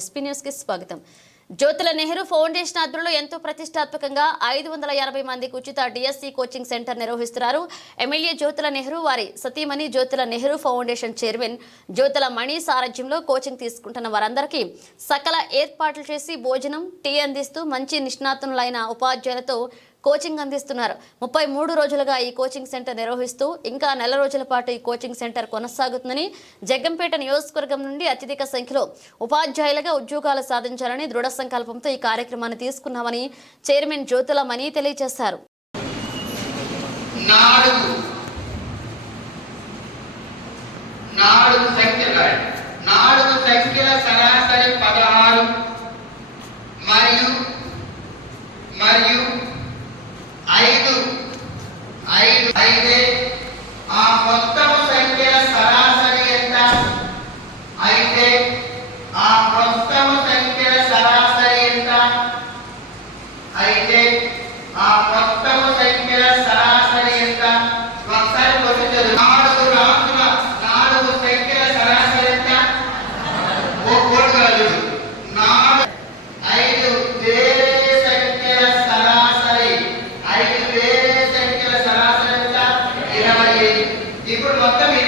SP న్యూస్కి స్వాగతం. Jyothula Nehru foundation ఆధ్వర్యంలో ఎంతో ప్రతిష్టాత్మకంగా ఐదు వందల యాభై మందికి ఉచిత డిఎస్సి కోచింగ్ సెంటర్ నిర్వహిస్తున్నారు. ఎమ్మెల్యే జ్యోతుల నెహ్రూ వారి సతీమణి జ్యోతుల నెహ్రూ ఫౌండేషన్ చైర్మన్ జ్యోతుల మణి సారథ్యంలో కోచింగ్ తీసుకుంటున్న వారందరికీ సకల ఏర్పాట్లు చేసి భోజనం టీ అందిస్తూ మంచి నిష్ణాతులైన ఉపాధ్యాయులతో కోచింగ్ అందిస్తున్నారు. ముప్పై మూడు రోజులుగా ఈ కోచింగ్ సెంటర్ నిర్వహిస్తూ ఇంకా నెల రోజుల పాటు ఈ కోచింగ్ సెంటర్ కొనసాగుతుందని జగ్గంపేట నియోజకవర్గం నుండి అత్యధిక సంఖ్యలో ఉపాధ్యాయులుగా ఉద్యోగాలు సాధించాలని దృఢ సంకల్పంతో ఈ కార్యక్రమాన్ని తీసుకున్నామని చైర్మన్ జ్యోతుల మణి తెలియజేశారు. నాలుగు. నాలుగు సంఖ్యల సరాసరి పదహారు. మరియు మరియు అయితే ఆ మొత్తం సంఖ్యల levántame